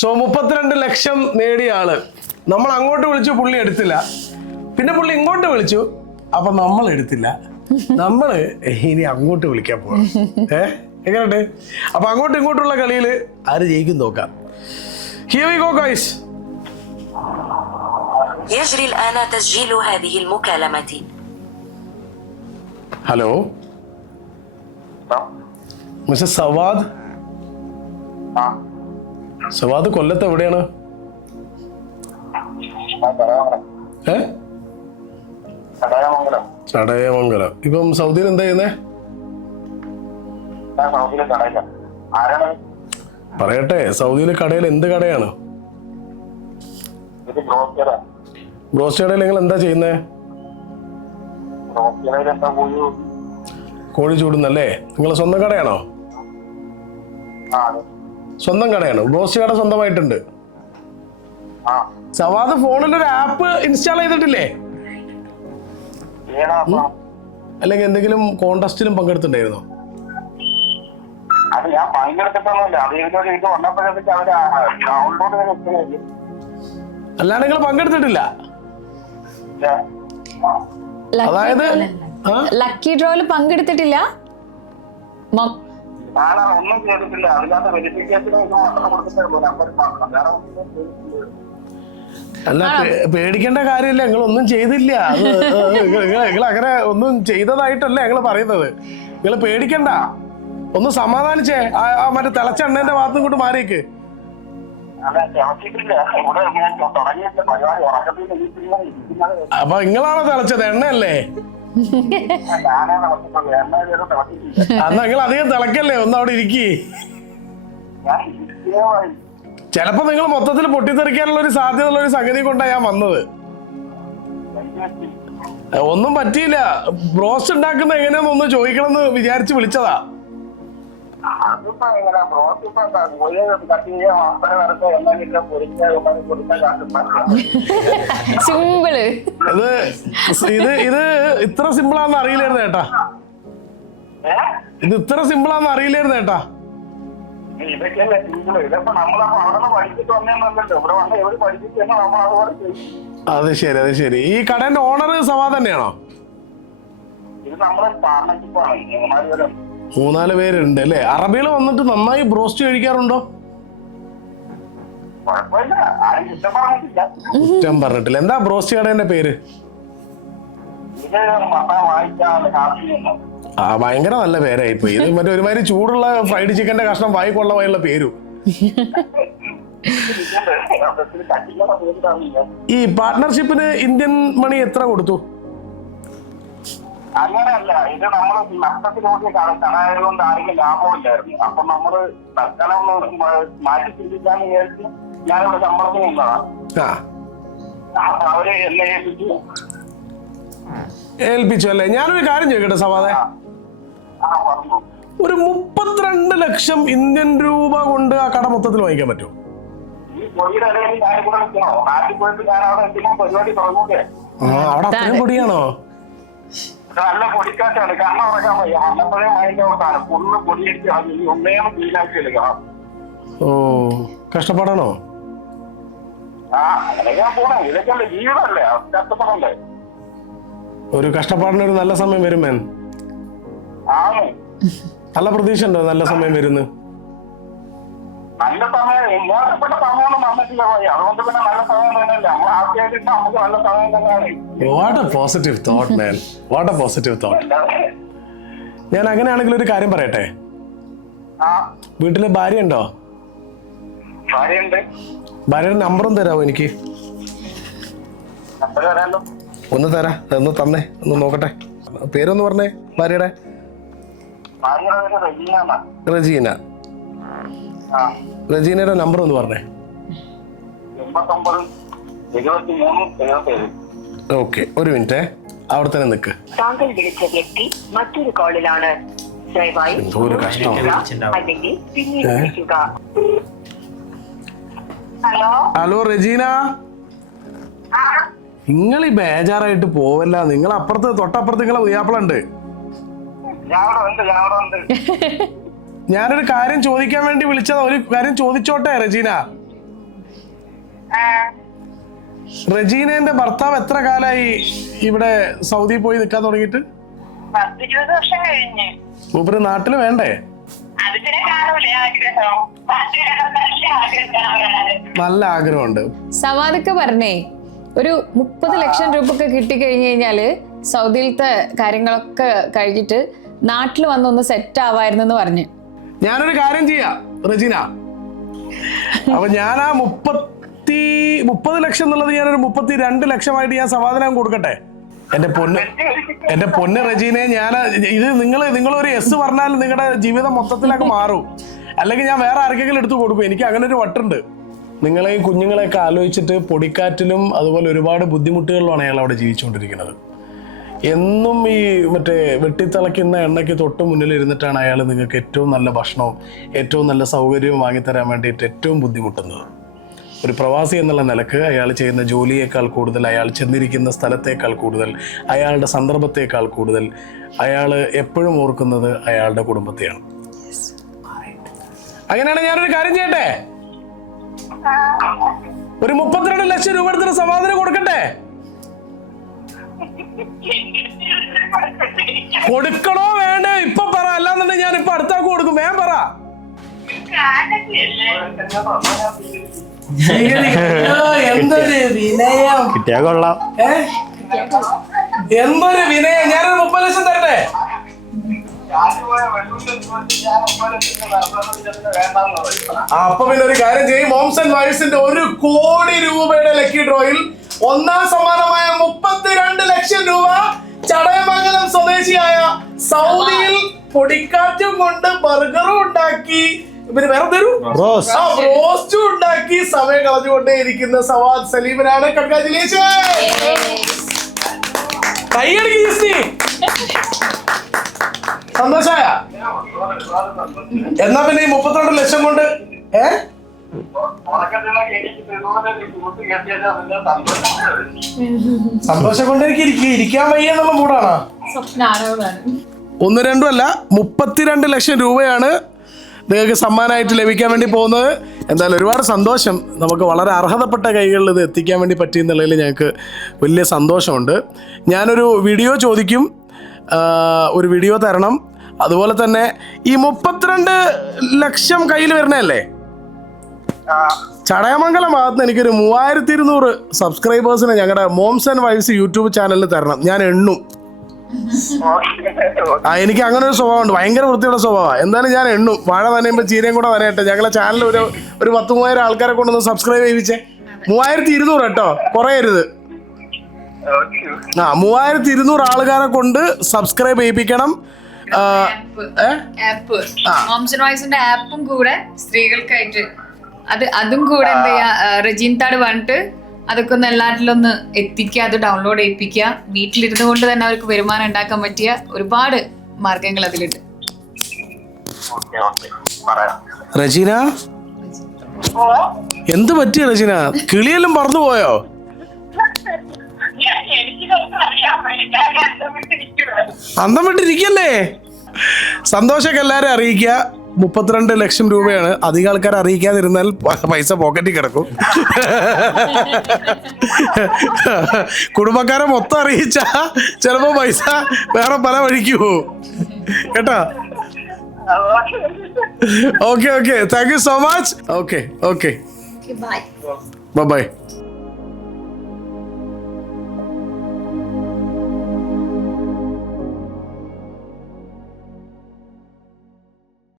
So 32 ലക്ഷം നേടിയ ആള് നമ്മൾ അങ്ങോട്ട് വിളിച്ചു, പുള്ളി എടുത്തില്ല. പിന്നെ പുള്ളി ഇങ്ങോട്ട് വിളിച്ചു, അപ്പൊ നമ്മൾ എടുത്തില്ല. നമ്മള് ഇനി അങ്ങോട്ട് വിളിക്കാൻ പോവാം. എങ്ങനെയുണ്ട്? അപ്പൊ അങ്ങോട്ടും ഇങ്ങോട്ടുള്ള കളിയിൽ ആര് ജയിക്കും നോക്കാം. Here we go, guys. يجري الآن تسجيل هذه المكالمة. Hello mister Savad. Savad കൊല്ലത്ത് എവിടെയാണ്? ചടയമംഗലം. ഇപ്പം സൗദിയിൽ എന്താ ചെയ്യുന്നേ? പറയട്ടെ, സൗദിയിലെ കടയിൽ എന്ത് കടയാണ്? ബ്രോസ്റ്റ് കടയിൽ നിങ്ങൾ എന്താ ചെയ്യുന്നേ? കോഴി ചൂടുന്നല്ലേ? നിങ്ങൾ സ്വന്തം കടയാണോ? സ്വന്തം കടയാണ്. ബ്രോസ്റ്റ് കട സ്വന്തമായിട്ടുണ്ട്. സവാദ് ഫോണിൽ ഒരു ആപ്പ് ഇൻസ്റ്റാൾ ചെയ്തിട്ടില്ലേ? അല്ലെങ്കിൽ എന്തെങ്കിലും കോണ്ടസ്റ്റിലും പങ്കെടുത്തിട്ടുണ്ടായിരുന്നോ? അല്ലാണ്ട് നിങ്ങൾ പങ്കെടുത്തിട്ടില്ല? അതായത് ലക്കി ഡ്രോയിൽ പങ്കെടുത്തിട്ടില്ല? ഒന്നും ചെയ്തിട്ടില്ല. അതിനകത്ത് വെരിഫിക്കേഷൻ അല്ല, പേടിക്കേണ്ട കാര്യമില്ല. നിങ്ങൾ ഒന്നും ചെയ്തില്ല. നിങ്ങൾ അങ്ങനെ ഒന്നും ചെയ്തതായിട്ടല്ല ഞങ്ങൾ പറയുന്നത്. നിങ്ങൾ പേടിക്കണ്ട, ഒന്ന് സമാധാനിച്ചേ. മറ്റേ തിളച്ച എണ്ണേന്റെ ഭാഗത്തും കൂട്ട് മാറിയേക്ക്. അപ്പൊ നിങ്ങളാണോ തിളച്ചത്? എണ്ണയല്ലേ? അന്ന് നിങ്ങൾ അധികം തിളക്കല്ലേ, ഒന്ന് അവിടെ ഇരിക്കി. ചിലപ്പോ നിങ്ങൾ മൊത്തത്തിൽ പൊട്ടിത്തെറിക്കാനുള്ള ഒരു സാധ്യത ഉള്ള ഒരു സംഗതി കൊണ്ടാണ് ഞാൻ വന്നത്. ഒന്നും പറ്റിയില്ല. ബ്രോസ്റ്റ് ഉണ്ടാക്കുന്ന എങ്ങനെയാന്ന് ഒന്ന് ചോദിക്കണം എന്ന് വിചാരിച്ച് വിളിച്ചതാ. സിമ്പിള്. ഇത് ഇത്ര സിമ്പിളാന്ന് അറിയില്ലായിരുന്നു ഏട്ടാ. ഇത് ഇത്ര സിമ്പിളാന്ന് അറിയില്ലായിരുന്നു ഏട്ടാ. അത് ശരി, അത് ശരി. ഈ കടന്റെ ഓണർ സവാ തന്നെയാണോ? 3-4 പേരുണ്ട് അല്ലേ? അറബികൾ വന്നിട്ട് നന്നായി ബ്രോസ്റ്റ് കഴിക്കാറുണ്ടോ? കുറ്റം പറഞ്ഞിട്ടില്ല. എന്താ ബ്രോസ്റ്റ് കടേന്റെ പേര്? ഭയങ്കര നല്ല പേരായിപ്പോയി. ഇത് മറ്റേ ഒരുമാതിരി ചൂടുള്ള ഫ്രൈഡ് ചിക്കന്റെ കഷ്ണം വായിക്കൊള്ളമായുള്ള പേരും. ഈ പാർട്ട്ണർഷിപ്പിന് ഇന്ത്യൻ മണി എത്ര കൊടുത്തു? അങ്ങനെയല്ല, ഇത് നമ്മള് നഷ്ടത്തിലോട്ട് കടയായതുകൊണ്ട് ആരെങ്കിലും ലാഭമില്ലായിരുന്നു. അപ്പൊ നമ്മള് തൽക്കാലം മാറ്റി ചിന്തിക്കാന്ന് വിചാരിച്ച് ഞാനിവിടെ സമ്പർക്കം നിന്നതാ. അവര് എന്നെ ഏൽപ്പിച്ചു അല്ലേ? ഞാനൊരു കാര്യം ചോദിക്കട്ടെ സവാദേ, ഒരു 32 ലക്ഷം ഇന്ത്യൻ രൂപ കൊണ്ട് ആ കട മൊത്തത്തിൽ വാങ്ങിക്കാൻ പറ്റുമോ? ഈ പൊടിയുടെ ഇടയിൽ ഞാൻ ഇവിടെ നിൽക്കണോ? നാട്ടിൽ പോയിട്ട് ഞാൻ അവിടെ എന്തെങ്കിലും പരിപാടി തുടങ്ങൂലേ? അവിടെ അത്രയും പൊടിയാണോ? നല്ല പൊടിക്കാറ്റാണ്. കണ്ണ ഉറക്കാൻ വയ്യ. അന്നപ്പോഴേ അതിന്റെ അവസാനം ഫുള്ള് പൊടിയടിച്ച് ഒന്നേന്ന് ക്ലീനാക്കി എടുക്കണം. ഓ, കഷ്ടപ്പാടാണോ? അങ്ങനെയൊക്കെ പോണേ. ഇതൊക്കെ ജീവിതമല്ലേ, കഷ്ടപ്പെടണ്ടേ? ഒരു കഷ്ടപ്പാടിന് ഒരു നല്ല സമയം വരും മേൻ. നല്ല പ്രതീക്ഷ ഉണ്ടോ നല്ല സമയം വരുന്നു? നല്ല സമയം മോശപ്പെട്ട സമയമൊന്നും വന്നിട്ടില്ല പോയി. അതുകൊണ്ട് പിന്നെ നല്ല സമയം തന്നെയല്ലേ. നമ്മൾ ആദ്യമായിട്ട് നമുക്ക് നല്ല സമയം തന്നെയാണ്. What A positive thought man, what A positive thought. ഞാൻ അങ്ങനെയാണെങ്കിൽ ഒരു കാര്യം പറയട്ടെ. വീട്ടില് ഭാര്യ ഉണ്ടോ? ഭാര്യയുണ്ട്. ഭാര്യയുടെ നമ്പറും തരാമോ എനിക്ക്? ഒന്ന് തരാ, ഒന്ന് തന്നേ, ഒന്ന് നോക്കട്ടെ. പേരൊന്ന് പറഞ്ഞേ ഭാര്യയുടെ. റജീന. റജീനയുടെ നമ്പർ ഒന്ന് പറഞ്ഞേ. 89 ഓക്കെ, ഒരു മിനിറ്റ് അവിടെ തന്നെ നിൽക്ക്. താങ്കൾ വിളിച്ച വ്യക്തി മറ്റൊരു കോളിലാണ്. എന്തോ ഒരു കഷ്ടമാണ്. ഹലോ റജീന, നിങ്ങൾ ഈ ബേജാറായിട്ട് പോവല്ല. നിങ്ങൾ അപ്പുറത്ത് തൊട്ടപ്പുറത്ത് നിങ്ങളെ ഉയ്യാപ്പളുണ്ട്. ഞാനുണ്ട്. ഞാനൊരു കാര്യം ചോദിക്കാൻ വേണ്ടി വിളിച്ചതാ. ഒരു കാര്യം ചോദിച്ചോട്ടെ റജീന? റെജീനന്റെ ഭർത്താവ് എത്ര കാലായി ഇവിടെ സൗദി പോയി നിൽക്കാൻ തുടങ്ങിയിട്ട്? 10-20 വർഷം കഴിഞ്ഞ്. മൂപ്പര് നാട്ടില് വേണ്ടേ? അതിനെ കാണൂലേ ആഗ്രഹം? നല്ല ആഗ്രഹമുണ്ട്. സവാദൊക്കെ പറഞ്ഞേ ഒരു 30 ലക്ഷം രൂപ ഒക്കെ കിട്ടിക്കഴിഞ്ഞു കഴിഞ്ഞാല് സൗദിയിലത്തെ കാര്യങ്ങളൊക്കെ കഴിഞ്ഞിട്ട് നാട്ടിൽ വന്നൊന്ന് സെറ്റ് ആവായിരുന്നു പറഞ്ഞു. ഞാനൊരു കാര്യം ചെയ്യാം റെജീന, അപ്പൊ ഞാൻ ആ 30 ലക്ഷം എന്നുള്ളത് ഞാനൊരു 32 ലക്ഷമായിട്ട് ഞാൻ സമാധാനം കൊടുക്കട്ടെ. എന്റെ പൊന്ന് റെജീനെ, ഞാൻ ഇത് നിങ്ങളൊരു എസ് പറഞ്ഞാൽ നിങ്ങളുടെ ജീവിതം മൊത്തത്തിലൊക്കെ മാറും. അല്ലെങ്കിൽ ഞാൻ വേറെ ആർക്കെങ്കിലും എടുത്തു കൊടുക്കും. എനിക്ക് അങ്ങനെ ഒരു വട്ടുണ്ട്. നിങ്ങളെയും കുഞ്ഞുങ്ങളെയൊക്കെ ആലോചിച്ചിട്ട് പൊടിക്കാറ്റിലും അതുപോലെ ഒരുപാട് ബുദ്ധിമുട്ടുകളിലാണ് അയാൾ അവിടെ ജീവിച്ചുകൊണ്ടിരിക്കുന്നത്. എന്നും ഈ മറ്റേ വെട്ടിത്തിളയ്ക്കുന്ന എണ്ണയ്ക്ക് തൊട്ട് മുന്നിൽ ഇരുന്നിട്ടാണ് അയാൾ നിങ്ങൾക്ക് ഏറ്റവും നല്ല ഭക്ഷണവും ഏറ്റവും നല്ല സൗകര്യവും വാങ്ങിത്തരാൻ വേണ്ടിയിട്ട് ഏറ്റവും ബുദ്ധിമുട്ടുന്നത്. ഒരു പ്രവാസി എന്നുള്ള നിലക്ക് അയാൾ ചെയ്യുന്ന ജോലിയേക്കാൾ കൂടുതൽ, അയാൾ ചെന്നിരിക്കുന്ന സ്ഥലത്തേക്കാൾ കൂടുതൽ, അയാളുടെ സന്ദർഭത്തേക്കാൾ കൂടുതൽ അയാൾ എപ്പോഴും ഓർക്കുന്നത് അയാളുടെ കുടുംബത്തെയാണ്. അങ്ങനെയാണ് ഞാനൊരു കാര്യം ചെയ്യട്ടെ, ഒരു 32 ലക്ഷം രൂപ എടുത്തിട്ട് സമാധാനം കൊടുക്കട്ടെ? കൊടുക്കണോ വേണ്ടേ ഇപ്പൊ പറ, അല്ലാന്നുണ്ടെങ്കിൽ ഞാൻ ഇപ്പൊ അടുത്താക്ക് കൊടുക്കും. വേഗം പറ. എന്തൊരു വിനയം, കിട്ടിയാ കൊള്ളാം. എന്തൊരു വിനയം. ഞാനൊരു 30 ലക്ഷം തരട്ടെ? അപ്പൊ പിന്നെ ഒരു കാര്യം ചെയ്യും, മോംസ് ആൻഡ് വൈഫ്സിന്റെ 1 കോടി രൂപയുടെ ലക്കി ഡ്രോയിൽ ഒന്നാം സമ്മാനമായ 32 ലക്ഷം രൂപ ചടയമംഗലം സ്വദേശിയായ സൗദിയിൽ പൊടിക്കാറ്റും കൊണ്ട് ബർഗറും ഉണ്ടാക്കി, പിന്നെ വേറെ റോസ്റ്റും ഉണ്ടാക്കി സമയം കളഞ്ഞുകൊണ്ടേ ഇരിക്കുന്ന സവാദ് സലീമിനാണ്. കൺഗ്രാജുലേഷൻ. കൈയടിക്ക് ജിസ്റ്റി. സന്തോഷായ? എന്നാ പിന്നെ ഈ 32 ലക്ഷം കൊണ്ട് സന്തോഷം കൊണ്ട് എനിക്ക് ഇരിക്കാൻ വയ്യ എന്നുള്ള മൂടാണ്. 1-2 അല്ല, 32 ലക്ഷം രൂപയാണ് നിങ്ങൾക്ക് സമ്മാനമായിട്ട് ലഭിക്കാൻ വേണ്ടി പോകുന്നത്. എന്തായാലും ഒരുപാട് സന്തോഷം. നമുക്ക് വളരെ അർഹതപ്പെട്ട കൈകളിൽ ഇത് എത്തിക്കാൻ വേണ്ടി പറ്റിയെന്നുള്ളതിൽ ഞങ്ങൾക്ക് വലിയ സന്തോഷമുണ്ട്. ഞാനൊരു വീഡിയോ ചോദിക്കും, ഒരു വീഡിയോ തരണം. അതുപോലെ തന്നെ ഈ 32 ലക്ഷം കയ്യിൽ വരുന്നതല്ലേ, ചടയമംഗലം ഭാഗത്ത് എനിക്കൊരു 3200 സബ്സ്ക്രൈബേഴ്സിനെ ഞങ്ങളുടെ മോംസ് ആൻഡ് വൈഫ്സ് യൂട്യൂബ് ചാനലിൽ തരണം. ഞാൻ എണ്ണും. എനിക്ക് അങ്ങനെ ഒരു സ്വഭാവമുണ്ട്, ഭയങ്കര വൃത്തിയുള്ള സ്വഭാവമാണ്. എന്തായാലും ഞാൻ എണ്ണും. വാഴ നനയുമ്പോൾ ചീരയും കൂടെ നനയട്ടെ. ഞങ്ങളെ ചാനൽ ഒരു 10,000 ആൾക്കാരെ കൊണ്ടൊന്ന് സബ്സ്ക്രൈബ് ചെയ്യിപ്പിച്ചേ. 3200 കേട്ടോ, കുറയരുത്. 3200 ആൾക്കാരെ കൊണ്ട് സബ്സ്ക്രൈബ് ചെയ്യിപ്പിക്കണം. ആപ്പും കൂടെ സ്ത്രീകൾക്കായിട്ട് അതും കൂടെ എന്താ ചെയ്യാ, റെജീൻതാട് വന്നിട്ട് അതൊക്കെ ഒന്ന് എല്ലാറ്റിലൊന്ന് എത്തിക്കുക, അത് ഡൗൺലോഡ് ചെയ്യിപ്പിക്കുക. വീട്ടിലിരുന്നു കൊണ്ട് തന്നെ അവർക്ക് വരുമാനം ഉണ്ടാക്കാൻ പറ്റിയ ഒരുപാട് മാർഗങ്ങൾ അതിലുണ്ട്. റജീന, എന്ത് പറ്റി റജീന? കിളിയെല്ലാം പറന്നു പോയോ? അന്തം വിട്ടിരിക്കല്ലേ? സന്തോഷമൊക്കെ എല്ലാവരും അറിയിക്കുക. 32 ലക്ഷം രൂപയാണ്. അധികം ആൾക്കാർ അറിയിക്കാതിരുന്നാൽ പൈസ പോക്കറ്റിൽ കിടക്കും. കുടുംബക്കാരെ മൊത്തം അറിയിച്ച ചിലപ്പോ പൈസ വേറെ പല വഴിക്ക് പോവും കേട്ടോ. Okay, thank you so much. Okay, by.